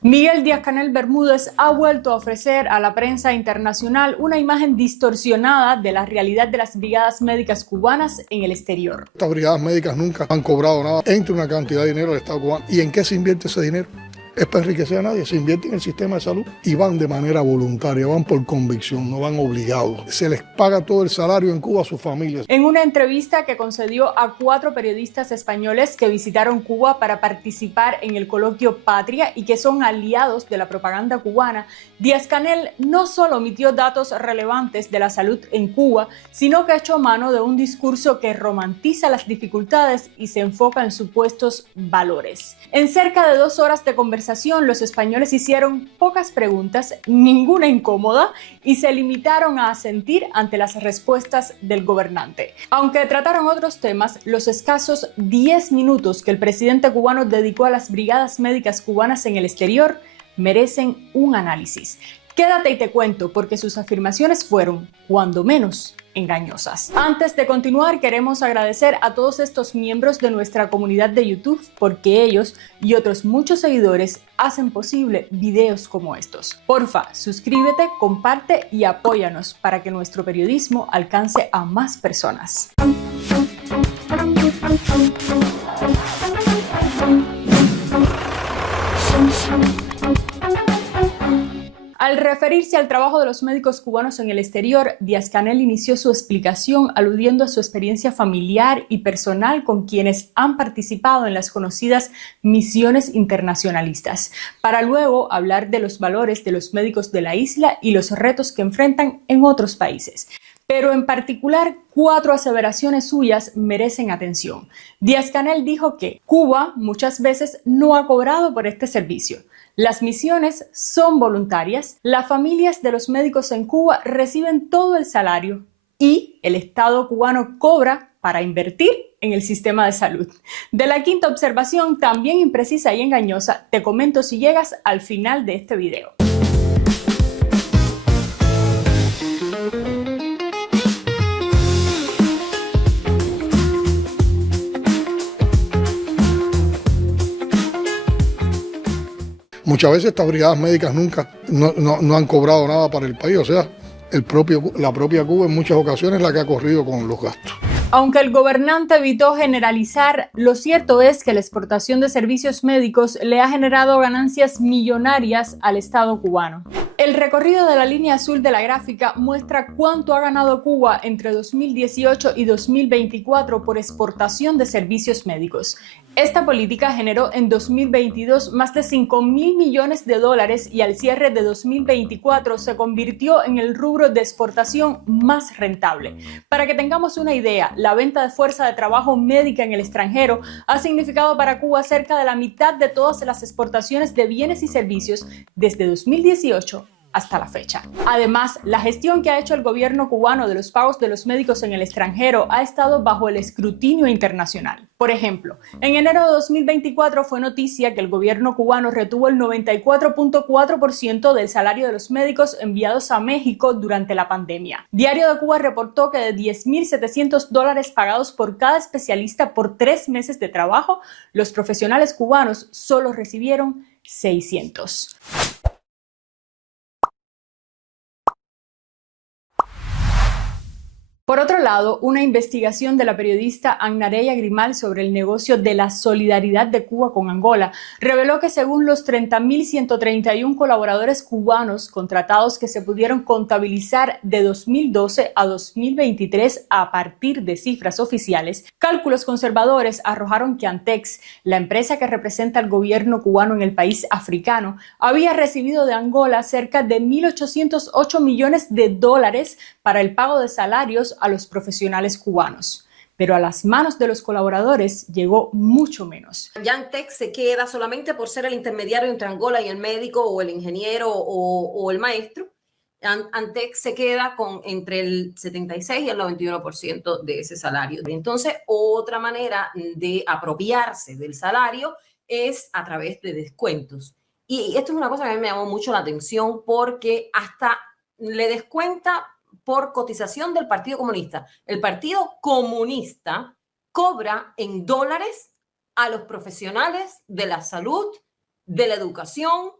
Miguel Díaz-Canel Bermúdez ha vuelto a ofrecer a la prensa internacional una imagen distorsionada de la realidad de las brigadas médicas cubanas en el exterior. Estas brigadas médicas nunca han cobrado nada. Entra una cantidad de dinero al Estado cubano. ¿Y en qué se invierte ese dinero? Es para enriquecer a nadie, se invierte en el sistema de salud y van de manera voluntaria, van por convicción, no van obligados. Se les paga todo el salario en Cuba a sus familias. En una entrevista que concedió a 4 periodistas españoles que visitaron Cuba para participar en el coloquio Patria y que son aliados de la propaganda cubana, Díaz-Canel no solo omitió datos relevantes de la salud en Cuba, sino que echó mano de un discurso que romantiza las dificultades y se enfoca en supuestos valores. En cerca de 2 horas de conversación, los españoles hicieron pocas preguntas, ninguna incómoda, y se limitaron a asentir ante las respuestas del gobernante. Aunque trataron otros temas, los escasos 10 minutos que el presidente cubano dedicó a las brigadas médicas cubanas en el exterior merecen un análisis. Quédate y te cuento, porque sus afirmaciones fueron, cuando menos, engañosas. Antes de continuar, queremos agradecer a todos estos miembros de nuestra comunidad de YouTube, porque ellos y otros muchos seguidores hacen posible videos como estos. Porfa, suscríbete, comparte y apóyanos para que nuestro periodismo alcance a más personas. Al referirse al trabajo de los médicos cubanos en el exterior, Díaz-Canel inició su explicación aludiendo a su experiencia familiar y personal con quienes han participado en las conocidas misiones internacionalistas, para luego hablar de los valores de los médicos de la isla y los retos que enfrentan en otros países. Pero en particular, 4 aseveraciones suyas merecen atención. Díaz-Canel dijo que Cuba muchas veces no ha cobrado por este servicio. Las misiones son voluntarias, las familias de los médicos en Cuba reciben todo el salario y el Estado cubano cobra para invertir en el sistema de salud. De la quinta observación, también imprecisa y engañosa, te comento si llegas al final de este video. Muchas veces estas brigadas médicas nunca no han cobrado nada para el país, o sea, la propia Cuba en muchas ocasiones es la que ha corrido con los gastos. Aunque el gobernante evitó generalizar, lo cierto es que la exportación de servicios médicos le ha generado ganancias millonarias al Estado cubano. El recorrido de la línea azul de la gráfica muestra cuánto ha ganado Cuba entre 2018 y 2024 por exportación de servicios médicos. Esta política generó en 2022 más de $5.000 millones y al cierre de 2024 se convirtió en el rubro de exportación más rentable. Para que tengamos una idea, la venta de fuerza de trabajo médica en el extranjero ha significado para Cuba cerca de la mitad de todas las exportaciones de bienes y servicios desde 2018 hasta la fecha. Además, la gestión que ha hecho el gobierno cubano de los pagos de los médicos en el extranjero ha estado bajo el escrutinio internacional. Por ejemplo, en enero de 2024 fue noticia que el gobierno cubano retuvo el 94.4% del salario de los médicos enviados a México durante la pandemia. Diario de Cuba reportó que de $10.700 pagados por cada especialista por 3 meses de trabajo, los profesionales cubanos solo recibieron 600. Por otro lado, una investigación de la periodista Agnareya Grimal sobre el negocio de la solidaridad de Cuba con Angola reveló que según los 30.131 colaboradores cubanos contratados que se pudieron contabilizar de 2012 a 2023 a partir de cifras oficiales, cálculos conservadores arrojaron que Antex, la empresa que representa al gobierno cubano en el país africano, había recibido de Angola cerca de $1.808 millones para el pago de salarios a los profesionales cubanos, pero a las manos de los colaboradores llegó mucho menos. Ya Antex se queda solamente por ser el intermediario entre Angola y el médico o el ingeniero o el maestro. Antex se queda con entre el 76 y el 91% de ese salario. Entonces, otra manera de apropiarse del salario es a través de descuentos. Y esto es una cosa que a mí me llamó mucho la atención porque hasta le descuenta por cotización del Partido Comunista. El Partido Comunista cobra en dólares a los profesionales de la salud, de la educación,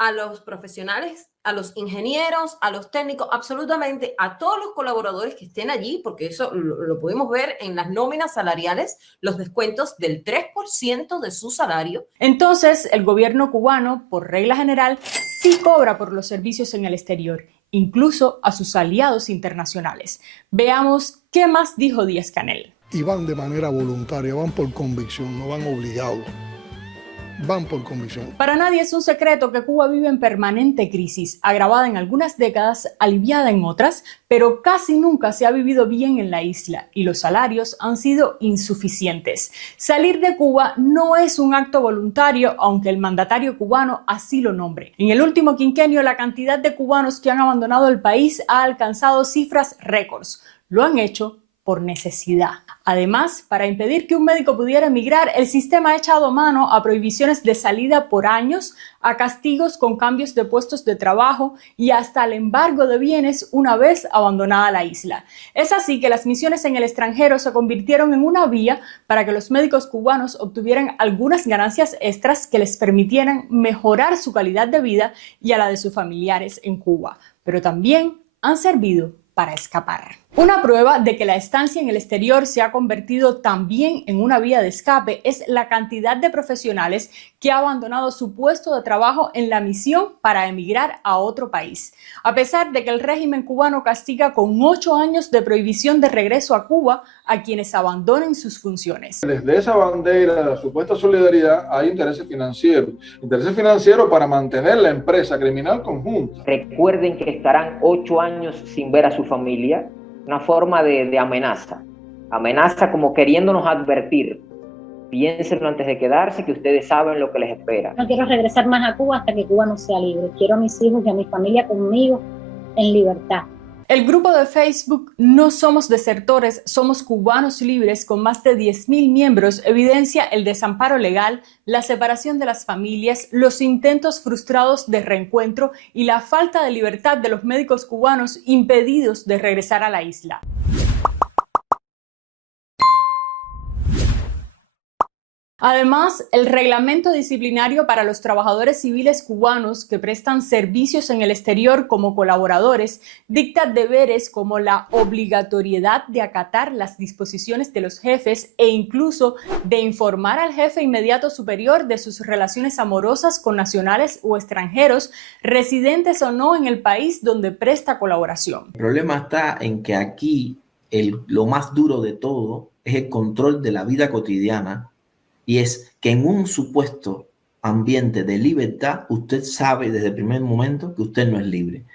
a los profesionales, a los ingenieros, a los técnicos, absolutamente a todos los colaboradores que estén allí, porque eso lo podemos ver en las nóminas salariales, los descuentos del 3% de su salario. Entonces, el gobierno cubano, por regla general, sí cobra por los servicios en el exterior, incluso a sus aliados internacionales. Veamos qué más dijo Díaz-Canel. Y van de manera voluntaria, van por convicción, no van obligados. Van por convicción. Para nadie es un secreto que Cuba vive en permanente crisis, agravada en algunas décadas, aliviada en otras, pero casi nunca se ha vivido bien en la isla y los salarios han sido insuficientes. Salir de Cuba no es un acto voluntario, aunque el mandatario cubano así lo nombre. En el último quinquenio, la cantidad de cubanos que han abandonado el país ha alcanzado cifras récords. Lo han hecho por necesidad. Además, para impedir que un médico pudiera emigrar, el sistema ha echado mano a prohibiciones de salida por años, a castigos con cambios de puestos de trabajo y hasta al embargo de bienes una vez abandonada la isla. Es así que las misiones en el extranjero se convirtieron en una vía para que los médicos cubanos obtuvieran algunas ganancias extras que les permitieran mejorar su calidad de vida y a la de sus familiares en Cuba, pero también han servido para escapar. Una prueba de que la estancia en el exterior se ha convertido también en una vía de escape es la cantidad de profesionales que ha abandonado su puesto de trabajo en la misión para emigrar a otro país. A pesar de que el régimen cubano castiga con 8 años de prohibición de regreso a Cuba a quienes abandonen sus funciones. Desde esa bandera de la supuesta solidaridad hay intereses financieros para mantener la empresa criminal conjunta. Recuerden que estarán 8 años sin ver a su familia. Una forma de amenaza como queriéndonos advertir. Piénsenlo antes de quedarse, que ustedes saben lo que les espera. No quiero regresar más a Cuba hasta que Cuba no sea libre. Quiero a mis hijos y a mi familia conmigo en libertad. El grupo de Facebook No Somos Desertores, Somos Cubanos Libres, con más de 10.000 miembros, evidencia el desamparo legal, la separación de las familias, los intentos frustrados de reencuentro y la falta de libertad de los médicos cubanos impedidos de regresar a la isla. Además, el reglamento disciplinario para los trabajadores civiles cubanos que prestan servicios en el exterior como colaboradores dicta deberes como la obligatoriedad de acatar las disposiciones de los jefes e incluso de informar al jefe inmediato superior de sus relaciones amorosas con nacionales o extranjeros, residentes o no en el país donde presta colaboración. El problema está en que aquí lo más duro de todo es el control de la vida cotidiana. Y es que en un supuesto ambiente de libertad, usted sabe desde el primer momento que usted no es libre.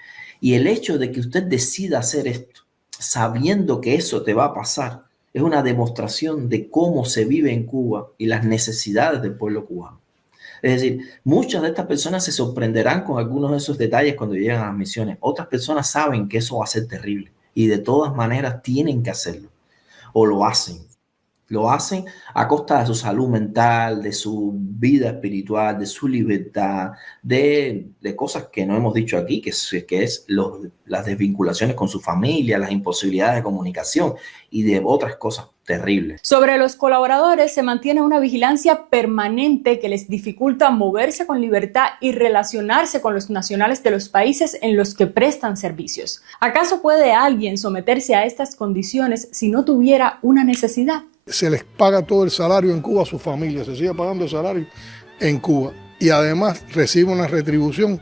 Y el hecho de que usted decida hacer esto, sabiendo que eso te va a pasar, es una demostración de cómo se vive en Cuba y las necesidades del pueblo cubano. Es decir, muchas de estas personas se sorprenderán con algunos de esos detalles cuando llegan a las misiones. Otras personas saben que eso va a ser terrible y de todas maneras tienen que hacerlo o lo hacen. Lo hacen a costa de su salud mental, de su vida espiritual, de su libertad, de cosas que no hemos dicho aquí, que es las desvinculaciones con su familia, las imposibilidades de comunicación y de otras cosas terribles. Sobre los colaboradores se mantiene una vigilancia permanente que les dificulta moverse con libertad y relacionarse con los nacionales de los países en los que prestan servicios. ¿Acaso puede alguien someterse a estas condiciones si no tuviera una necesidad? Se les paga todo el salario en Cuba a su familia, se sigue pagando el salario en Cuba y además recibe una retribución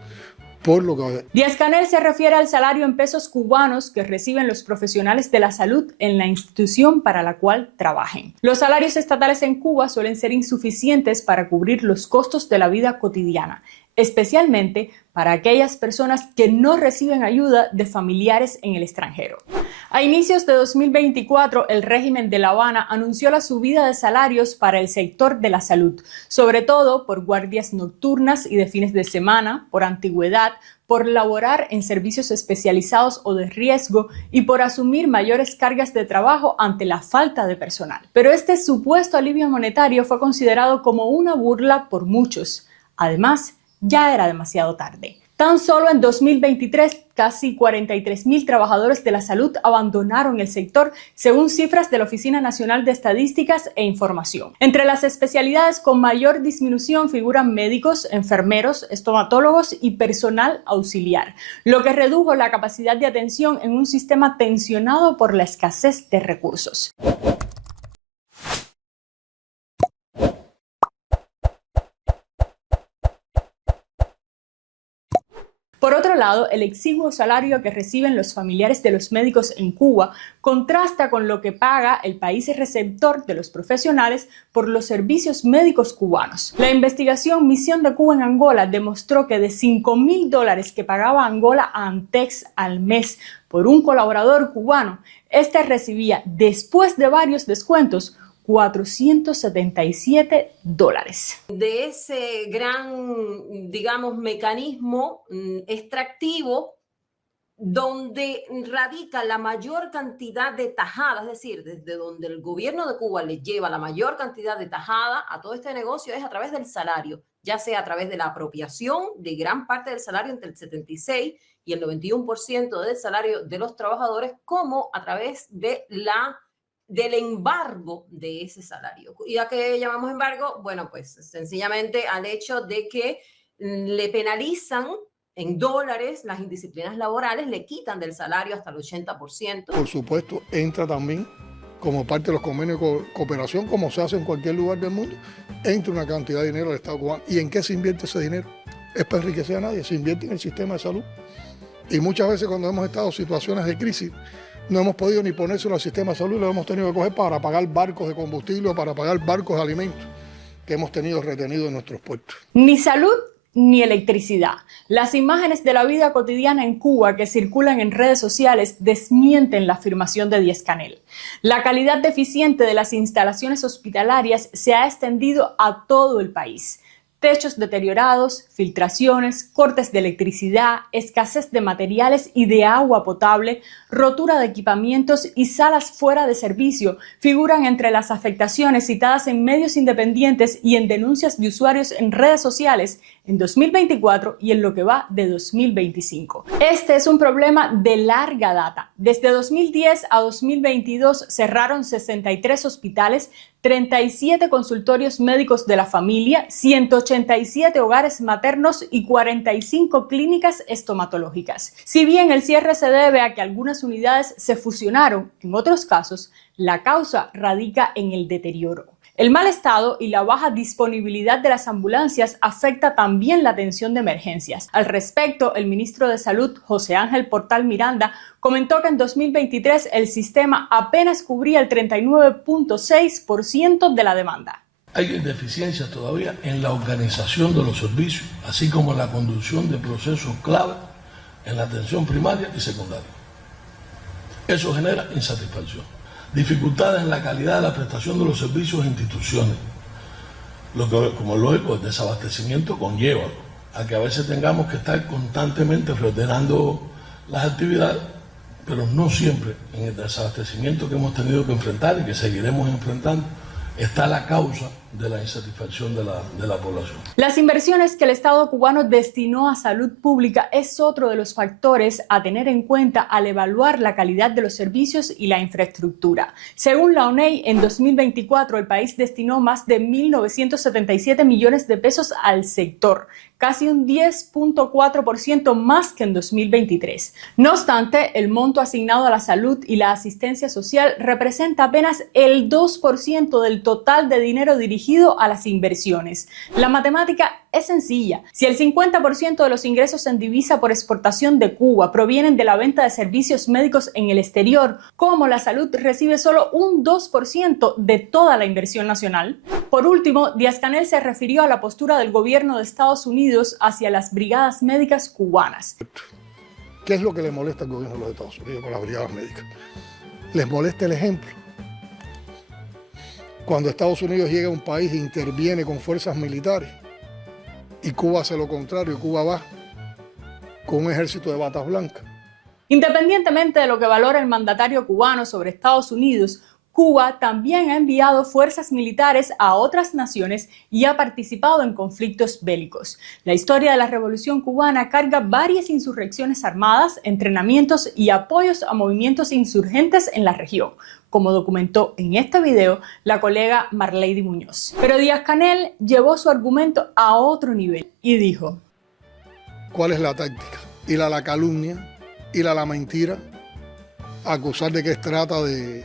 por lo que... Díaz-Canel se refiere al salario en pesos cubanos que reciben los profesionales de la salud en la institución para la cual trabajen. Los salarios estatales en Cuba suelen ser insuficientes para cubrir los costos de la vida cotidiana, especialmente para aquellas personas que no reciben ayuda de familiares en el extranjero. A inicios de 2024, el régimen de La Habana anunció la subida de salarios para el sector de la salud, sobre todo por guardias nocturnas y de fines de semana, por antigüedad, por laborar en servicios especializados o de riesgo y por asumir mayores cargas de trabajo ante la falta de personal. Pero este supuesto alivio monetario fue considerado como una burla por muchos. Además, ya era demasiado tarde. Tan solo en 2023, casi 43.000 trabajadores de la salud abandonaron el sector, según cifras de la Oficina Nacional de Estadísticas e Información. Entre las especialidades con mayor disminución figuran médicos, enfermeros, estomatólogos y personal auxiliar, lo que redujo la capacidad de atención en un sistema tensionado por la escasez de recursos. Por otro lado, el exiguo salario que reciben los familiares de los médicos en Cuba contrasta con lo que paga el país receptor de los profesionales por los servicios médicos cubanos. La investigación Misión de Cuba en Angola demostró que de $5.000 que pagaba Angola a Antex al mes por un colaborador cubano, este recibía, después de varios descuentos, $477. De ese gran, digamos, mecanismo extractivo donde radica la mayor cantidad de tajada, es decir, desde donde el gobierno de Cuba le lleva la mayor cantidad de tajada a todo este negocio es a través del salario, ya sea a través de la apropiación de gran parte del salario entre el 76 y el 91% del salario de los trabajadores, como a través de del embargo de ese salario. ¿Y a qué llamamos embargo? Bueno, pues sencillamente al hecho de que le penalizan en dólares las indisciplinas laborales, le quitan del salario hasta el 80%. Por supuesto, entra también como parte de los convenios de cooperación, como se hace en cualquier lugar del mundo, entra una cantidad de dinero al Estado cubano. ¿Y en qué se invierte ese dinero? Es para enriquecer a nadie, se invierte en el sistema de salud. Y muchas veces cuando hemos estado en situaciones de crisis, no hemos podido ni ponérselo al sistema de salud, lo hemos tenido que coger para pagar barcos de combustible o para pagar barcos de alimentos que hemos tenido retenidos en nuestros puertos. Ni salud ni electricidad. Las imágenes de la vida cotidiana en Cuba que circulan en redes sociales desmienten la afirmación de Díaz-Canel. La calidad deficiente de las instalaciones hospitalarias se ha extendido a todo el país. Techos deteriorados, filtraciones, cortes de electricidad, escasez de materiales y de agua potable, rotura de equipamientos y salas fuera de servicio figuran entre las afectaciones citadas en medios independientes y en denuncias de usuarios en redes sociales en 2024 y en lo que va de 2025. Este es un problema de larga data. Desde 2010 a 2022 cerraron 63 hospitales, 37 consultorios médicos de la familia, 187 hogares maternos y 45 clínicas estomatológicas. Si bien el cierre se debe a que algunas unidades se fusionaron, en otros casos, la causa radica en el deterioro. El mal estado y la baja disponibilidad de las ambulancias afecta también la atención de emergencias. Al respecto, el ministro de Salud, José Ángel Portal Miranda, comentó que en 2023 el sistema apenas cubría el 39.6% de la demanda. Hay deficiencias todavía en la organización de los servicios, así como en la conducción de procesos clave en la atención primaria y secundaria. Eso genera insatisfacción. Dificultades en la calidad de la prestación de los servicios e instituciones. Lo que, como lógico, el desabastecimiento conlleva a que a veces tengamos que estar constantemente reordenando las actividades, pero no siempre en el desabastecimiento que hemos tenido que enfrentar y que seguiremos enfrentando está la causa de la insatisfacción de la población. Las inversiones que el Estado cubano destinó a salud pública es otro de los factores a tener en cuenta al evaluar la calidad de los servicios y la infraestructura. Según la ONEI, en 2024 el país destinó más de 1.977 millones de pesos al sector, casi un 10.4% más que en 2023. No obstante, el monto asignado a la salud y la asistencia social representa apenas el 2% del total de dinero dirigido a las inversiones. La matemática es sencilla. Si el 50% de los ingresos en divisa por exportación de Cuba provienen de la venta de servicios médicos en el exterior, ¿cómo la salud recibe solo un 2% de toda la inversión nacional? Por último, Díaz-Canel se refirió a la postura del gobierno de Estados Unidos hacia las brigadas médicas cubanas. ¿Qué es lo que le molesta al gobierno de los Estados Unidos con las brigadas médicas? Les molesta el ejemplo. Cuando Estados Unidos llega a un país e interviene con fuerzas militares y Cuba hace lo contrario, Cuba va con un ejército de batas blancas. Independientemente de lo que valora el mandatario cubano sobre Estados Unidos, Cuba también ha enviado fuerzas militares a otras naciones y ha participado en conflictos bélicos. La historia de la Revolución cubana carga varias insurrecciones armadas, entrenamientos y apoyos a movimientos insurgentes en la región, como documentó en este video la colega Marlady Muñoz. Pero Díaz-Canel llevó su argumento a otro nivel y dijo: ¿cuál es la táctica? Ir a la calumnia, ir a la mentira, acusar de que es trata de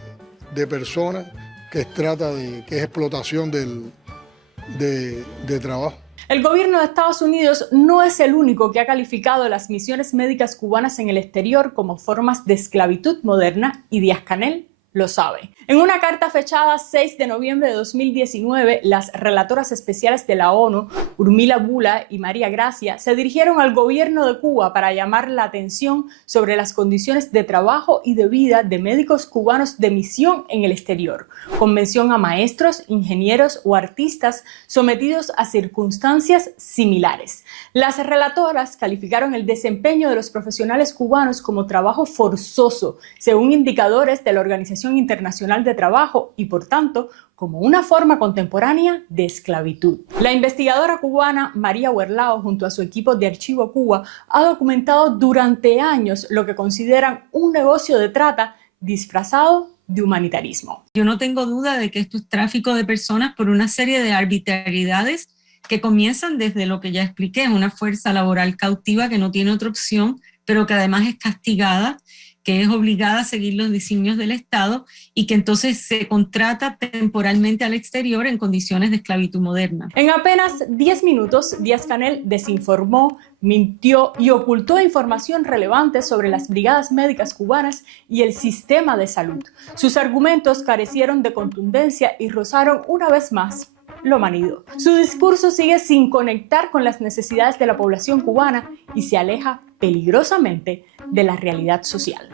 personas, que es explotación de trabajo. El gobierno de Estados Unidos no es el único que ha calificado las misiones médicas cubanas en el exterior como formas de esclavitud moderna, y Díaz-Canel lo sabe. En una carta fechada 6 de noviembre de 2019, las relatoras especiales de la ONU, Urmila Bula y María Gracia, se dirigieron al gobierno de Cuba para llamar la atención sobre las condiciones de trabajo y de vida de médicos cubanos de misión en el exterior, con mención a maestros, ingenieros o artistas sometidos a circunstancias similares. Las relatoras calificaron el desempeño de los profesionales cubanos como trabajo forzoso, según indicadores de la Organización Internacional de Trabajo, y por tanto como una forma contemporánea de esclavitud. La investigadora cubana María Huerlao, junto a su equipo de Archivo Cuba, ha documentado durante años lo que consideran un negocio de trata disfrazado de humanitarismo. Yo no tengo duda de que esto es tráfico de personas por una serie de arbitrariedades que comienzan desde lo que ya expliqué, una fuerza laboral cautiva que no tiene otra opción, pero que además es castigada, que es obligada a seguir los designios del Estado y que entonces se contrata temporalmente al exterior en condiciones de esclavitud moderna. En apenas 10 minutos, Díaz-Canel desinformó, mintió y ocultó información relevante sobre las brigadas médicas cubanas y el sistema de salud. Sus argumentos carecieron de contundencia y rozaron una vez más lo manido. Su discurso sigue sin conectar con las necesidades de la población cubana y se aleja peligrosamente de la realidad social.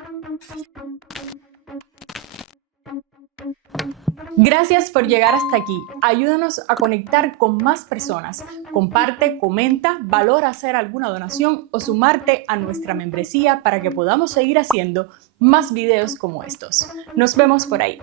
Gracias por llegar hasta aquí. Ayúdanos a conectar con más personas. Comparte, comenta, valora hacer alguna donación o sumarte a nuestra membresía para que podamos seguir haciendo más videos como estos. Nos vemos por ahí.